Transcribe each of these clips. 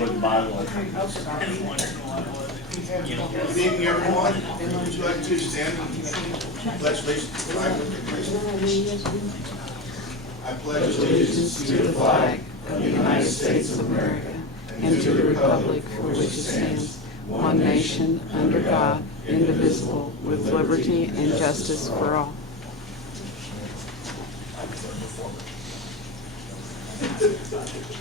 wouldn't buy one. Good evening, everyone. Would you like to stand and pledge allegiance to the flag with me, please? I pledge allegiance To the flag of the United States of America and to the republic for which it stands, one nation, under God, indivisible, with liberty and justice for all.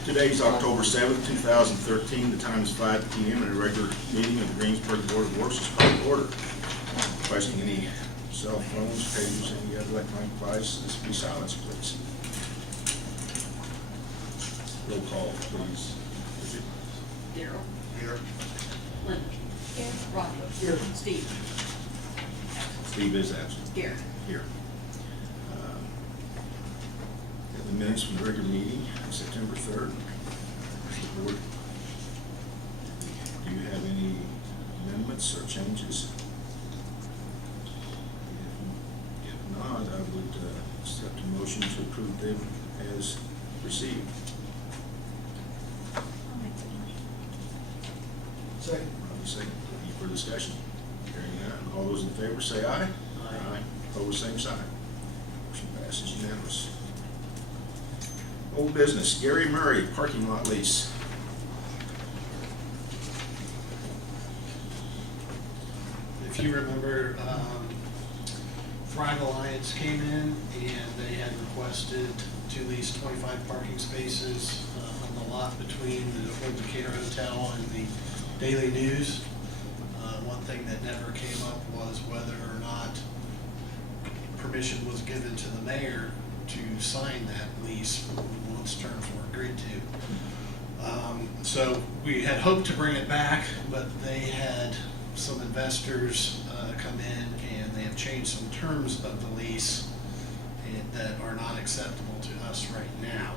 Today's October 7th, 2013. The time is 5 p.m. and a regular meeting of the Greensburg Board of Works is called to order. Requesting any cell phones, pagers, any other electronic devices, be silenced, please. Roll call, please. Daryl. Here. Linda. Here. Roger. Here. Steve. Steve is absent. Here. Here. Got the minutes from the regular meeting, September 3rd. Mr. Board, do you have any amendments or changes? If not, I would accept a motion to approve them as received. Second. Second. Any further discussion? Hearing none. All those in favor say aye. Aye. Opposed, same sign. Motion passes unanimous. Old business, Gary Murray, parking lot lease. If you remember, Thrive Alliance came in and they had requested to lease 25 parking spaces on the lot between the old Decatur Hotel and the Daily News. One thing that never came up was whether or not permission was given to the mayor to sign that lease once terms were agreed to. So we had hoped to bring it back, but they had some investors come in and they have changed some terms of the lease that are not acceptable to us right now.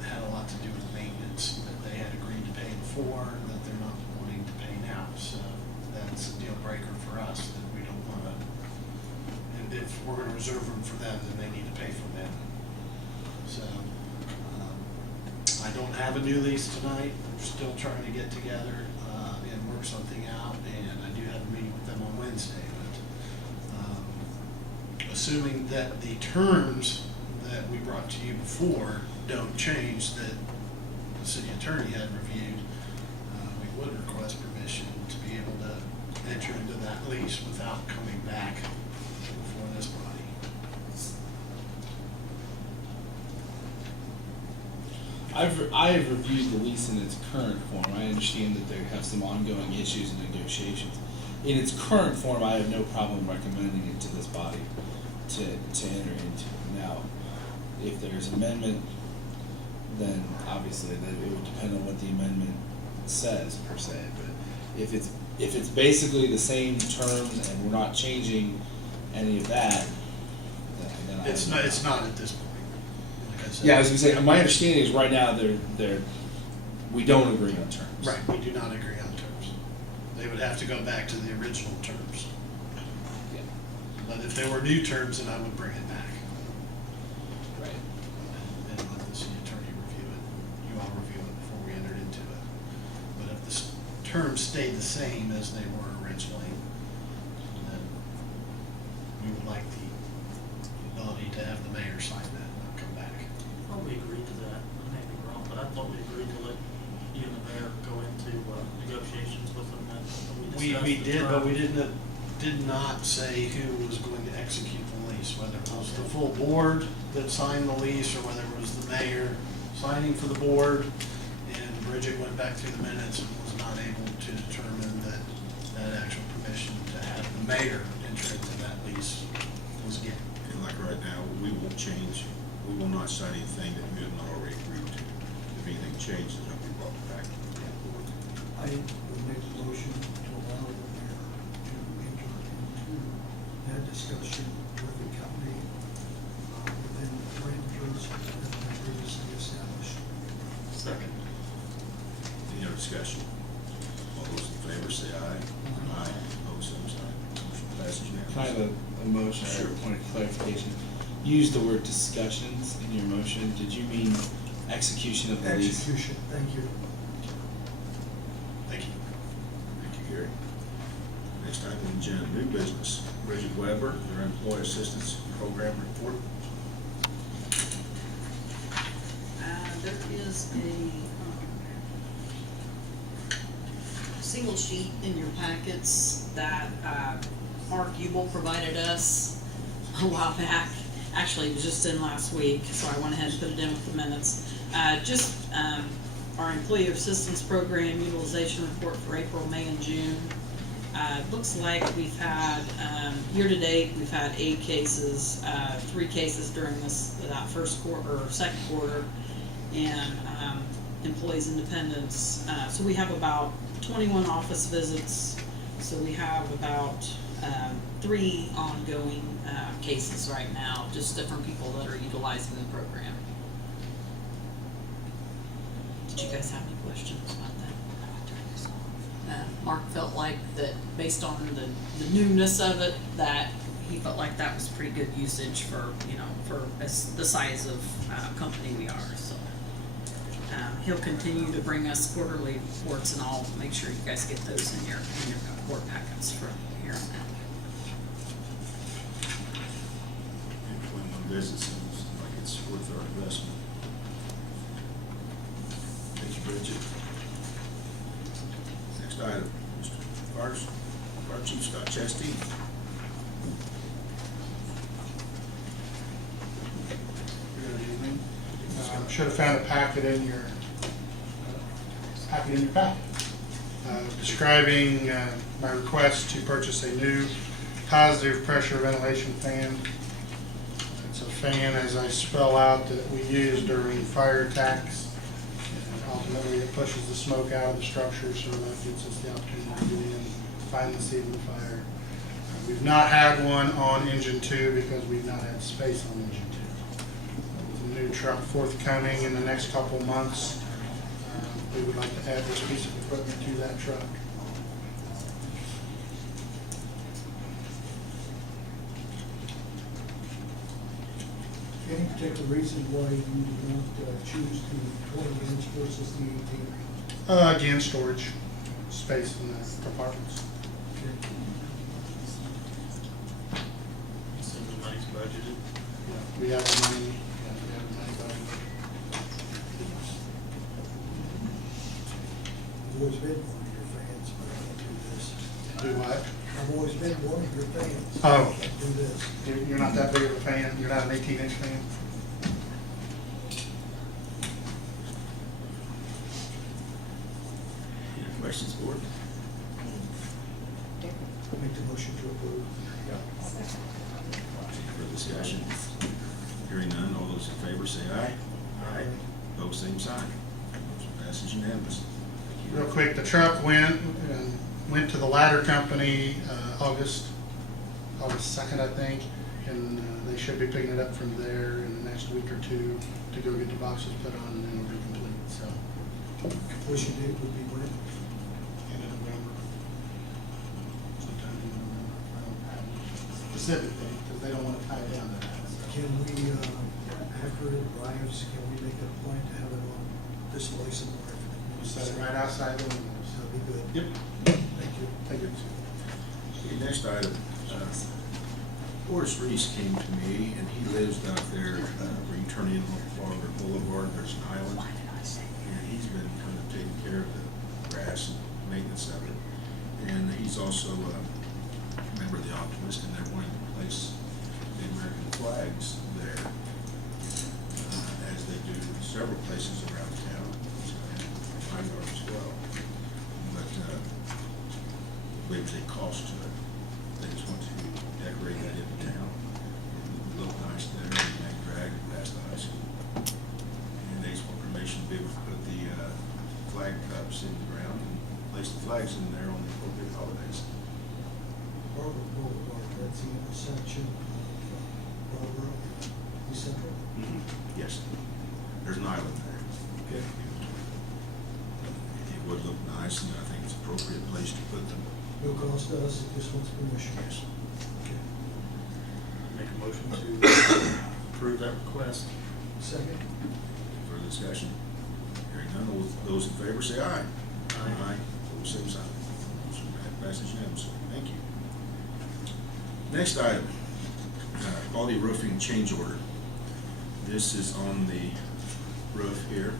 It had a lot to do with maintenance that they had agreed to pay before that they're not wanting to pay now. So that's a deal breaker for us that we don't want to. And if we're going to reserve them for them, then they need to pay for them. So I don't have a new lease tonight. We're still trying to get together and work something out. And I do have a meeting with them on Wednesday. But assuming that the terms that we brought to you before don't change, that the city attorney had reviewed, we would request permission to be able to enter into that lease without coming back before this body. I have reviewed the lease in its current form. I understand that they have some ongoing issues and negotiations. In its current form, I have no problem recommending it to this body to enter into. Now, if there's amendment, then obviously that it would depend on what the amendment says per se. But if it's basically the same terms and we're not changing any of that, then It's not at this point. Like I said. Yeah, I was gonna say, my understanding is right now we don't agree on terms. Right, we do not agree on terms. They would have to go back to the original terms. Yeah. But if there were new terms, then I would bring it back Right. and let the city attorney review it. You all review it before we entered into it. But if the terms stayed the same as they were originally, then we would like the ability to have the mayor sign that and not come back. I thought we agreed to that. I may be wrong, but I thought we agreed to let you and the mayor go into negotiations with them. We did, but we did not say who was going to execute the lease, whether it was the full board that signed the lease or whether it was the mayor signing for the board. And Bridgett went back through the minutes and was not able to determine that actual permission to have the mayor enter into that lease was given. And like right now, we won't change, we will not sign anything that we have not already agreed to. If anything changes, it'll be brought back to the board. I would make a motion to allow the mayor to enter into that discussion with the county within the parameters that have been previously established. Second. Any other discussion? All those in favor say aye. Aye. Opposed, same sign. Motion passes unanimously. Kind of a motion or a point of clarification. You used the word discussions in your motion. Did you mean execution of the lease? Execution, thank you. carried. Next item on the agenda, new business. Bridgett Weber, their employee assistance program report. There is a single sheet in your packets that Mark Ubel provided us a while back. Actually, it was just in last week, so I went ahead and put it in with the minutes. Our employee assistance program utilization report for April, May, and June. It looks like we've had, year-to-date, we've had 8 cases, 3 cases during that first quarter, or second quarter, and employees' independence. So we have about 21 office visits, so we have about 3 ongoing cases right now, just different people that are utilizing the program. Did you guys have any questions about that? Mark felt like that, based on the newness of it, that he felt like that was pretty good usage for, for the size of company we are, so. He'll continue to bring us quarterly reports, and I'll make sure you guys get those in your report packets from here on out. 21 visits, seems like it's worth our investment. Thank you, Bridgett. Next item, Fire Chief Scott Chasteen. Good evening. Should have found a packet in your packet describing my request to purchase a new positive pressure ventilation fan. It's a fan, as I spell out, that we use during fire attacks. And ultimately, it pushes the smoke out of the structure, so that gives us the opportunity to get in, find the scene of the fire. We've not had one on engine 2 because we've not had space on engine 2. With a new truck forthcoming in the next couple of months, we would like to add this piece of equipment to that truck. Any particular reason why you do not choose the 20 inch versus the 18? Again, storage space in the compartments. So the money's budgeted. We have the money. We have the money budgeted. I've always been one of your fans, but I can't do this. Do what? I've always been one of your fans. Oh. I can't do this. You're not that big of a fan? You're not an 18-inch fan? Any questions, board? Make the motion to approve. For discussion? Hearing none, all those in favor say aye. Aye. Opposed, same sign. Motion passes unanimously. Thank you. Real quick, the truck went to the ladder company August 2nd, I think, and they should be picking it up from there in the next week or two to go get the boxes put on, and then it'll be complete. So, Completion date would be when? end of November, sometime in November. I don't have a specific date because they don't want to tie it down to that. So. Can we, after it arrives, can we make it a point to have it on display somewhere? We'll set it right outside the windows. That'd be good. Yep. Thank you. Thank you. Okay, next item. Horace Reese came to me, and he lives out there where you turn in on Farmer Boulevard. There's an island, and he's been kind of taking care of the grass and maintenance of it. And he's also a member of the Optimist, and they're wanting to place the American flags there, as they do in several places around town, and Vineyard as well. But there's a cost to it. They just want to decorate that in town. It look nice there, and they drag it past the high school. And they just want permission to be able to put the flag cups in the ground and place the flags in there on the appropriate holidays. Herbert Boulevard, that's the intersection of Barbara and East Central. Yes, there's an island there. Okay. It would look nice, and I think it's an appropriate place to put them. No cost to us, it just wants permission. Yes. Okay. Make a motion to approve that request. Second? Further discussion? Hearing none, all those in favor say aye. Aye. Opposed, same sign. Motion Passes unanimously. Thank you. Next item, quality roofing change order. This is on the roof here.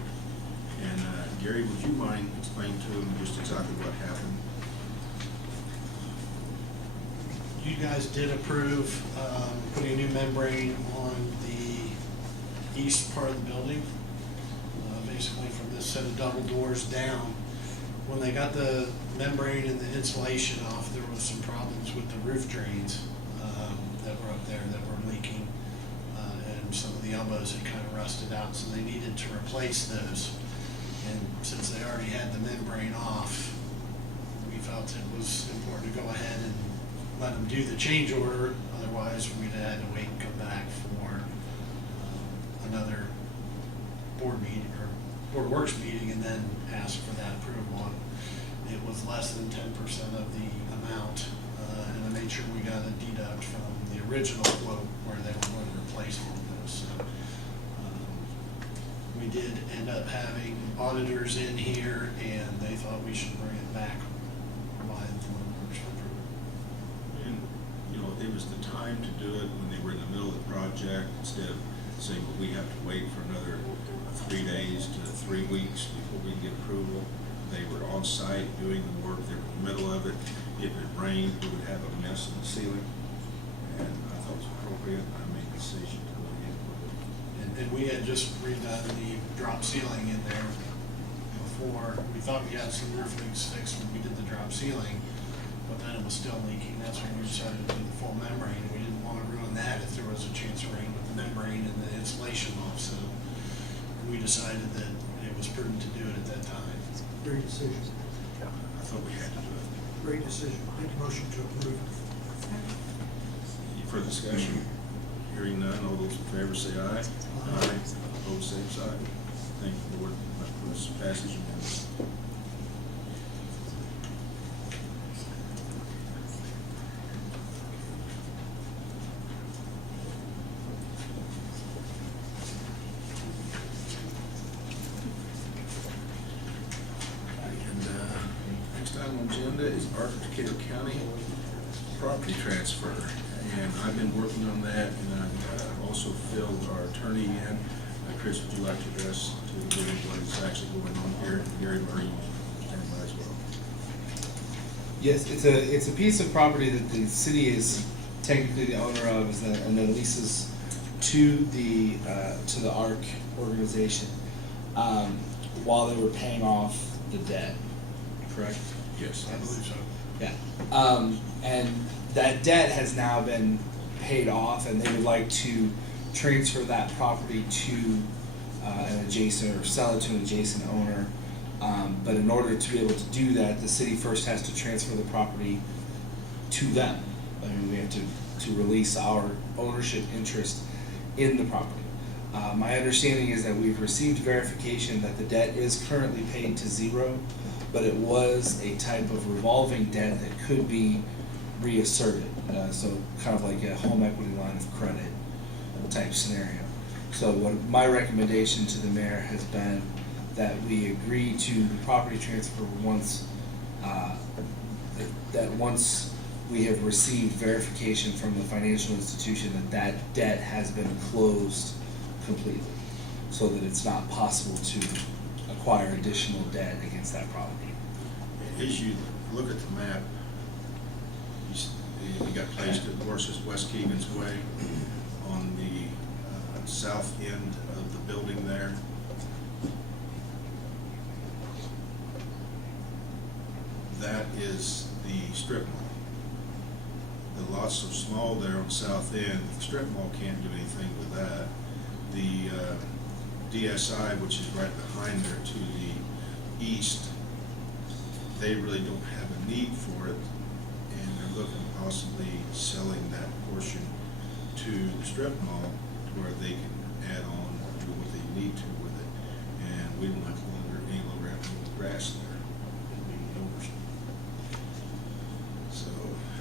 And Gary, would you mind explaining to him just exactly what happened? You guys did approve putting a new membrane on the east part of the building, basically from this set of double doors down. When they got the membrane and the insulation off, there was some problems with the roof drains that were up there that were leaking, and some of the elbows had kind of rusted out, so they needed to replace those. And since they already had the membrane off, we felt it was important to go ahead and let them do the change order. Otherwise, we'd have had to wait and come back for another board meeting or board works meeting and then ask for that approval. It was less than 10% of the amount, and I made sure we got a deduct from the original quote where they were going to replace all of those. So, we did end up having auditors in here, and they thought we should bring it back by the board works for approval. And, you know, it was the time to do it when they were in the middle of the project, instead of saying, well, we have to wait for another 3 days to 3 weeks before we can get approval. They were on site doing the work, they were in the middle of it. If it rained, we would have a mess in the ceiling. And I thought it was appropriate, I made the decision to go ahead with it. And we had just redone the drop ceiling in there before. We thought we had some roof leaks fixed when we did the drop ceiling, but then it was still leaking. That's when we decided to do the full membrane. We didn't want to ruin that if there was a chance of rain with the membrane and the insulation off, so we decided that it was prudent to do it at that time. Great decision. I thought we had to do it. Great decision. Make a motion to approve. Any further discussion? Hearing none, all those in favor say aye. Aye. Opposed, same side. Thank you, Board. This passes unanimously. Next item on the agenda is our Decatur County property transfer. And I've been working on that, and I've also filled our attorney in. Chris, would you like to address to the board what is actually going on here? Gary Murray, stand by as well. Yes, it's a piece of property that the city is technically the owner of, and then leases to the ARC organization while they were paying off the debt. Correct? Yes. I believe so. Yeah. And that debt has now been paid off, and they would like to transfer that property to an adjacent, or sell it to an adjacent owner. But in order to be able to do that, the city first has to transfer the property to them. I mean, we have to release our ownership interest in the property. My understanding is that we've received verification that the debt is currently paid to zero, but it was a type of revolving debt that could be reasserted. So kind of like a home equity line of credit type scenario. So what my recommendation to the mayor has been that we agree to the property transfer once that once we have received verification from the financial institution that that debt has been closed completely, so that it's not possible to acquire additional debt against that property. As you look at the map, you got placed at versus West Keegan's Way on the south end of the building there. That is the strip mall. The lots are small there on the south end. The strip mall can't do anything with that. The DSI, which is right behind there to the east, they really don't have a need for it, and they're looking at possibly selling that portion to the strip mall to where they can add on to what they need to with it, and we don't have any longer have to move grass there. It'll be over. So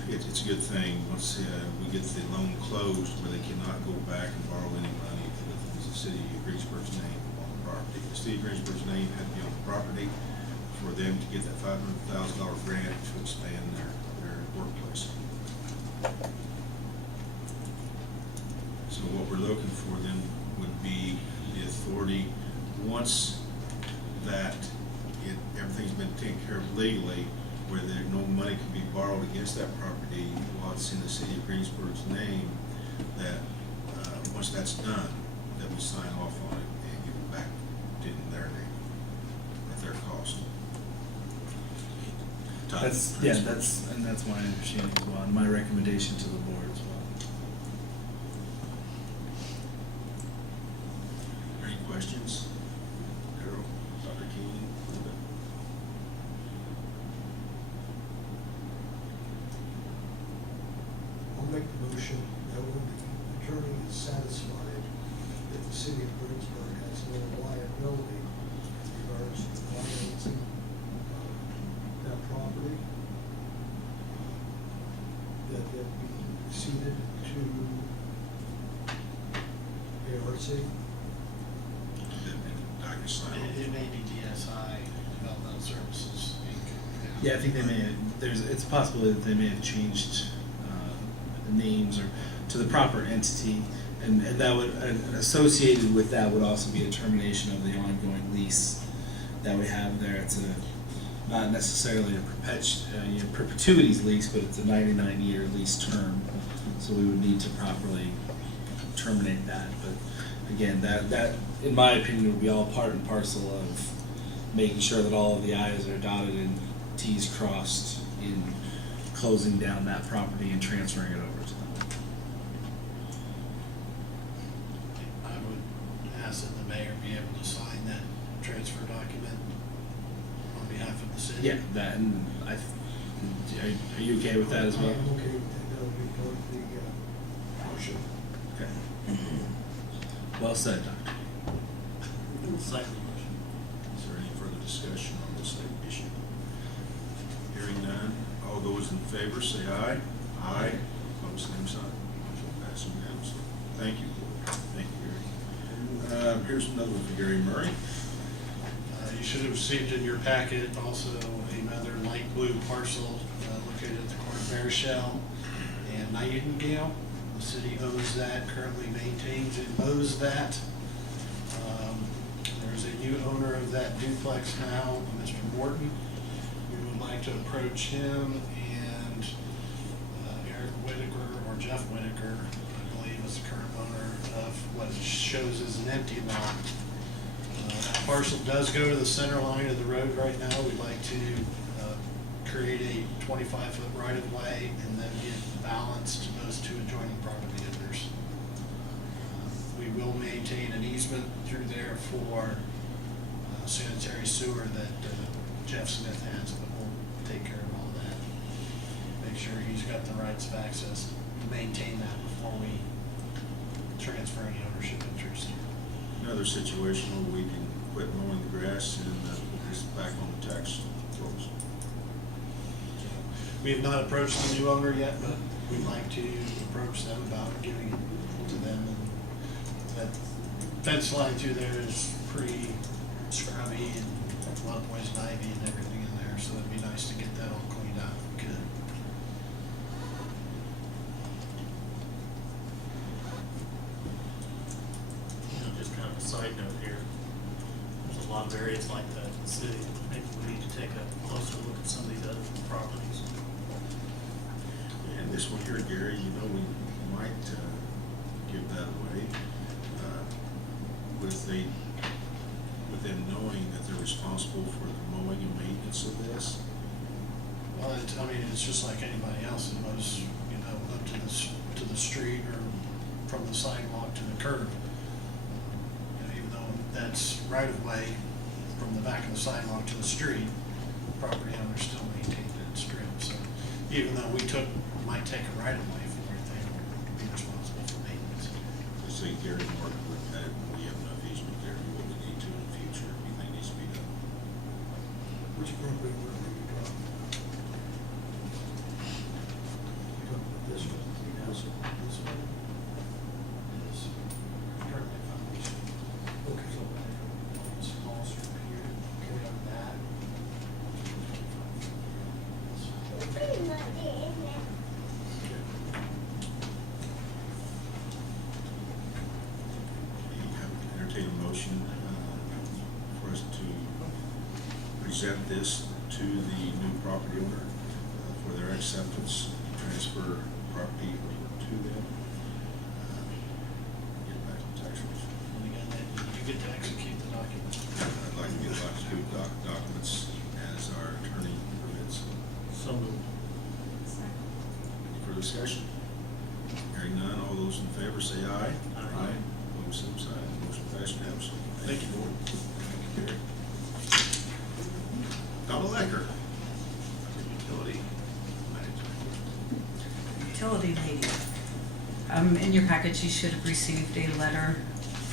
it's a good thing once we get the loan closed where they cannot go back and borrow any money with the city of Greensburg's name on the property. The city of Greensburg's name had to be on the property for them to get that $500,000 grant to expand their workplace. So what we're looking for then would be the authority, once that everything's been taken care of legally, where there no money can be borrowed against that property while it's in the city of Greensburg's name, that once that's done, that we sign off on it and give it back in their name at their cost. That's my understanding as well, and my recommendation to the board as well. Any questions? Carol, Dr. Keenan, Linda? I'll make the motion that when the attorney is satisfied that the city of Greensburg has no liability in regards to financing that property, that it be ceded to ARC. It may be DSI, Developmental Services, Inc. Yeah, I think they may, it's a possibility that they may have changed names or to the proper entity, and that would, and associated with that would also be a termination of the ongoing lease that we have there. It's not necessarily a perpetuities lease, but it's a 99-year lease term, so we would need to properly terminate that. But again, that in my opinion would be all part and parcel of making sure that all of the I's are dotted and T's crossed in closing down that property and transferring it over to them. I would ask that the mayor be able to sign that transfer document on behalf of the city. Yeah, that, and are you okay with that as well? I'm okay with that. That would be part of the motion. Okay. Well said, Doctor. Second motion. Is there any further discussion on this issue? Hearing none, all those in favor say aye. Aye. Opposed, same sign. Motion passes unanimously. Thank you. Thank you, Gary. Here's another one for Gary Murray. You should have received in your packet also another light blue parcel located at the corner of Barachel and Nightingale. The city owns that, currently maintains and mows that. There's a new owner of that duplex now, Mr. Morton. We would like to approach him and Eric Whitaker, or Jeff Whitaker, I believe is the current owner of what shows as an empty lot. That parcel does go to the center line of the road right now. We'd like to create a 25-foot right-of-way and then give balance to those two adjoining property owners. We will maintain an easement through there for sanitary sewer that Jeff Smith has, but we'll take care of all that. Make sure he's got the rights of access, maintain that before we transfer any ownership interest. Another situation where we can quit mowing the grass and put this back on the tax rolls. We have not approached the new owner yet, but we'd like to approach them about giving it to them. And that fence line through there is pretty scrubby and a lot of poison ivy and everything in there, so it'd be nice to get that all cleaned out if we could. Just kind of a side note here. There's a lot of areas like that in the city. Maybe we need to take a closer look at some of these other properties. And this one here, Gary, you know, we might give that away with them knowing that they're responsible for the mowing and maintenance of this. Well, it's just like anybody else that mows, up to the street or from the sidewalk to the curb. Even though that's right of way from the back of the sidewalk to the street, the property owner still maintains that strip. So even though we might take a right of way for it, they would be responsible for maintenance. I say Gary Mark with that, we have enough easement there, do what we need to in the future, if anything needs to be done. Which property were you talking about? You talking about this one? This one? Is currently foundation. Okay. Small strip here, we have that. present this to the new property owner for their acceptance, transfer property over to them. Get it back to tax rolls. And again, then you get to execute the document. I'd like to get back to documents as our attorney permits. So moved. Any further discussion? Hearing none, all those in favor say aye. Aye. Opposed, same sign. Motion passed unanimously. Thank you, board. Donna Lecher, utility manager. Utility lady. In your package, you should have received a letter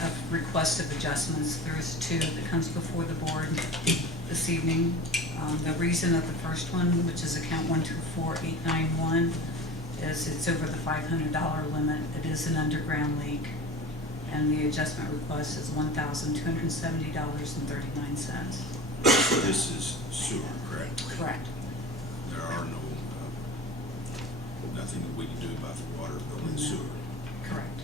of request of adjustments. There's two that comes before the board this evening. The reason of the first one, which is account 124891, is it's over the $500 limit. It is an underground leak, and the adjustment request is $1,270.39. This is sewer, correct? Correct. There are no, nothing that we can do about the water, only the sewer. Correct.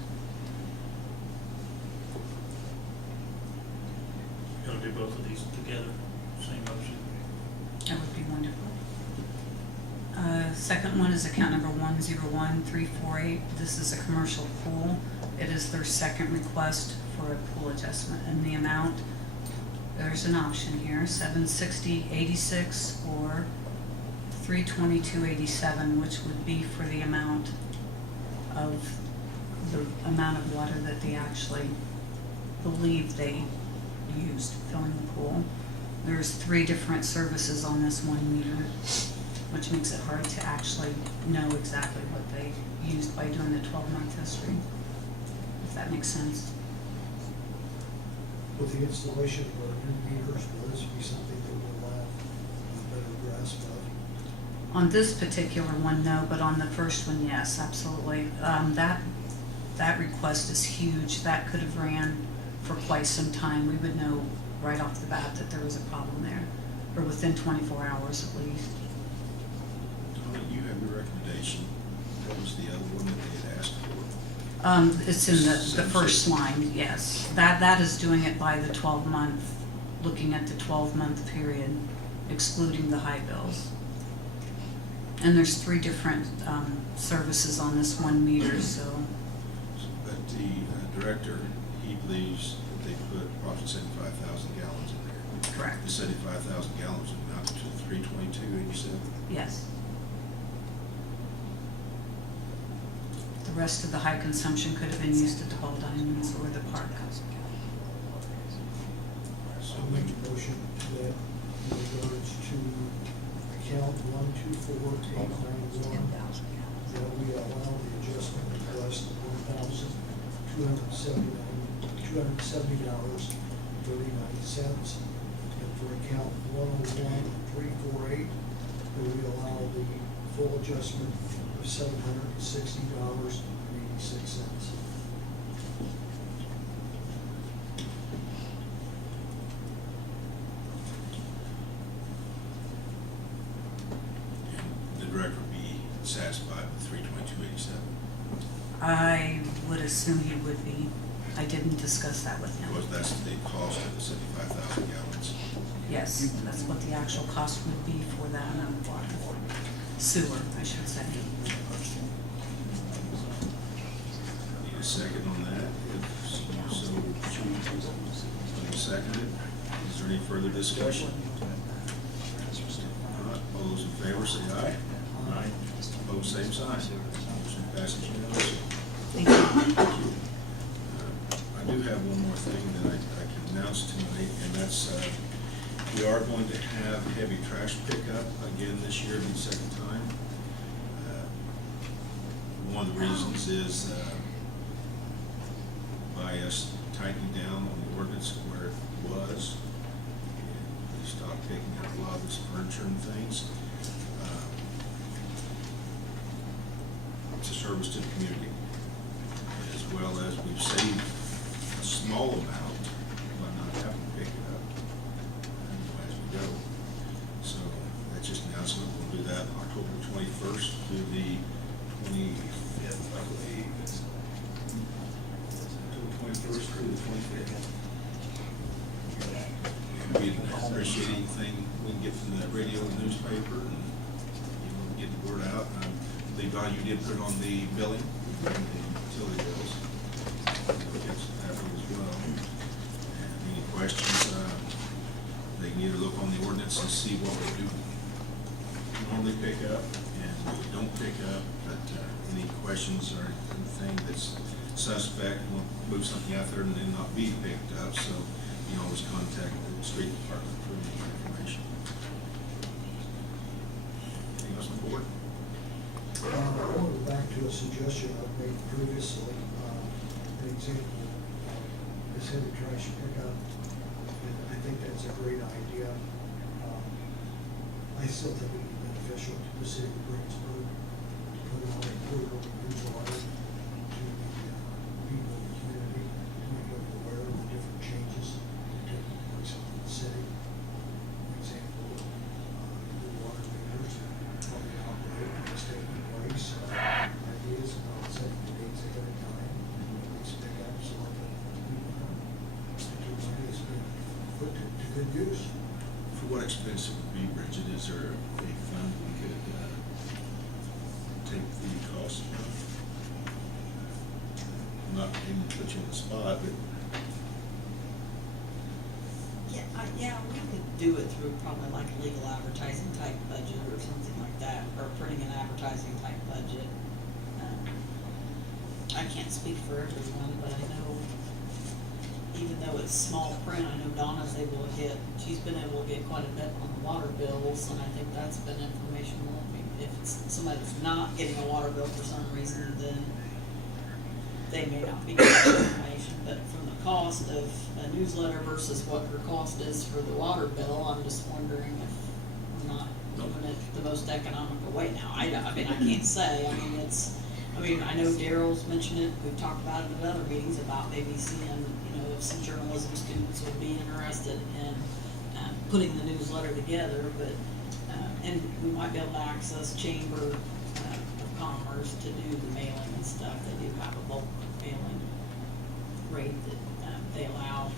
You gonna do both of these together, same motion? That would be wonderful. Second one is account number 101348. This is a commercial pool. It is their second request for a pool adjustment, and the amount, there's an option here, $760.86 or $322.87, which would be for the amount of water that they actually believe they used filling the pool. There's 3 different services on this one meter, which makes it hard to actually know exactly what they used by doing the 12-month history, if that makes sense. With the installation of our new meters, will this be something that we'll have a better grasp of? On this particular one, no, but on the first one, yes, absolutely. That request is huge. That could have ran for quite some time. We would know right off the bat that there was a problem there, or within 24 hours at least. Donna, you have your recommendation. What was the other one that they had asked for? It's in the first line, yes. That is doing it by the 12-month, looking at the 12-month period, excluding the high bills. And there's 3 different services on this one meter, so. But the director, he believes that they put approximately 75,000 gallons in there. Correct. The 75,000 gallons amounted to 322.87. Yes. The rest of the high consumption could have been used at the Ball Diamonds or the park. So I'll make a motion that in regards to account 124891, that we allow the adjustment request of $1,270.39. And for account 101348, that we allow the full adjustment of $760.86. the director would be satisfied with 322.87. I would assume he would be. I didn't discuss that with him. Because that's the cost of the 75,000 gallons. Yes, that's what the actual cost would be for that amount of water. Sewer, I should say. Need a second on that? If so choose. Seconded. Is there any further discussion? Not. All those in favor say aye. Aye. Opposed, same sign. Motion passes unanimously. Thank you. I do have one more thing that I can announce tonight, and that's, we are going to have heavy trash pickup again this year, the second time. One of the reasons is by us tightening down on the ordinance where it was, and we stopped picking up a lot of this furniture and things. It's a service to the community, as well as we've saved a small amount by not having to pick it up as we go. So that's just an announcement. We'll do that October 21st to the 25th, I believe. October 21st to the 25th. And we'd appreciate anything we can get from the radio and newspaper and, get the word out. I believe, Donna, you did put it on the billing, and the utility bills. Yes, that way as well. And any questions, they can either look on the ordinance and see what we do normally pick up and what we don't pick up, but any questions or anything that's suspect, we'll move something out there and then not be picked up, so you can always contact the street department for any information. Anything else on the board? I want to go back to a suggestion I've made previously. An example is heavy trash pickup, and I think that's a great idea. I still think it would be beneficial to the city of Greensburg to put out a quarterly newsletter to the people in the community to make them aware of the different changes that take place in the city. For example, the water meters probably operate and what's taking place, ideas about setting the dates ahead of time, these pickups, so that people know that your money has been put to good use. For what expense it would be, Bridgett, is there a fund we could take the cost of? I'm not even to put you on the spot, but Yeah, we could do it through probably like a legal advertising type budget or something like that, or printing an advertising type budget. I can't speak for everyone, but I know, even though it's small print, I know Donna's able to get, she's been able to get quite a bit on the water bills, and I think that's been informational. I mean, if it's somebody that's not getting a water bill for some reason, then they may not be getting information, but from the cost of a newsletter versus what her cost is for the water bill, I'm just wondering if we're not doing it the most economical way now. I mean, I can't say, I know Daryl's mentioned it, we've talked about it in other meetings about maybe seeing, if some journalism students would be interested in putting the newsletter together, but, and we might be able to access Chamber of Commerce to do the mailing and stuff. They do have a bulk mailing rate that they allow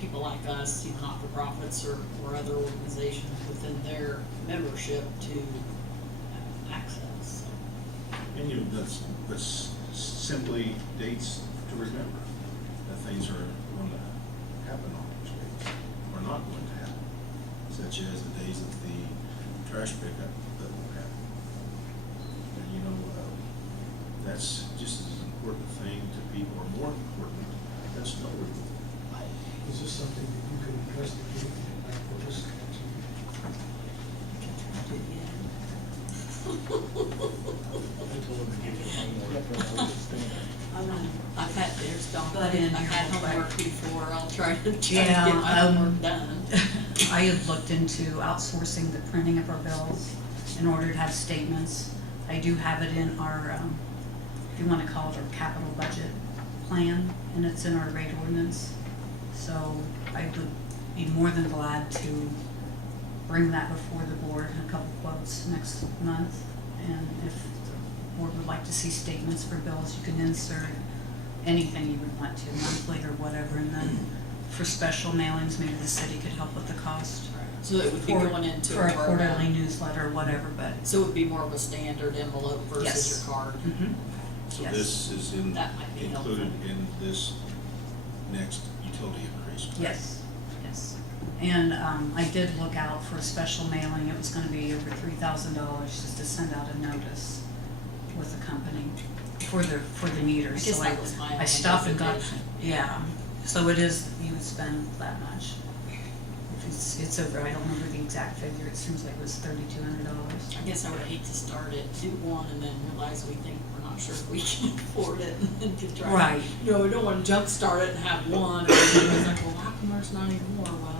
people like us, not-for-profits or other organizations within their membership to access. and that's simply dates to remember that things are going to happen on those days, or not going to happen, such as the days of the trash pickup that will happen. And that's just as important a thing to people, or more important, than snow removal. Is this something that you could investigate and back with us? I've had, there's Donna, But in I've had here, homework right. before, I'll try to get Yeah, my homework done. I have looked into outsourcing the printing of our bills in order to have statements. I do have it in our, if you wanna call it our capital budget plan, and it's in our rate ordinance. So I would be more than glad to bring that before the board in a couple quotes next month. And if the board would like to see statements for bills, you can insert anything you would want to, monthly or whatever, and then for special mailings, maybe the city could help with the cost. So it would be For- going into For a more of quarterly newsletter or whatever, but. So it would be more of a standard envelope versus Yes. your card. Mhm. So Yes. this is That might be included helpful. in this next utility increase. Yes, yes. And I did look out for a special mailing. It was gonna be over $3,000 just to send out a notice with the company for the meters. I guess So that was my I only stopped and got, hesitation. yeah. So it is, you would spend that much. If it's over, I don't remember the exact figure. It seems like it was $3,200. I guess I would hate to start it, do one, and then realize we think we're not sure if we can afford it, and then could try. Right. We don't wanna jumpstart it and have one, and then it's like, well, how come there's not even more? Well,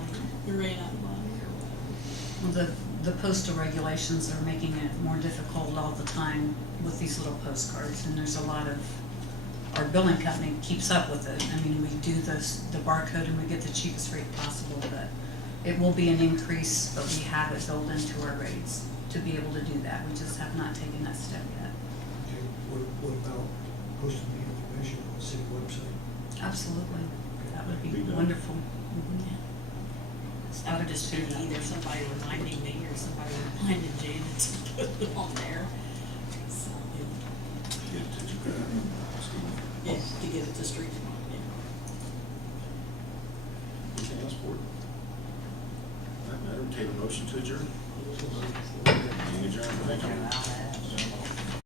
you ran out of money or whatever. Well, the postal regulations are making it more difficult all the time with these little postcards, and there's a lot of, our billing company keeps up with it. I mean, we do the barcode and we get the cheapest rate possible, but it will be an increase, but we have it built into our rates to be able to do that. We just have not taken that step yet. Okay, what about posting the information on the city website? Absolutely, that would be Be done. wonderful. Mhm. That would just be either somebody reminding me or somebody reminding Janet to put it on there. So, Get it to Steve. yeah, to get it to street department, Anything else, board? That matter, take a motion to adjourn. Meeting adjourned, thank you.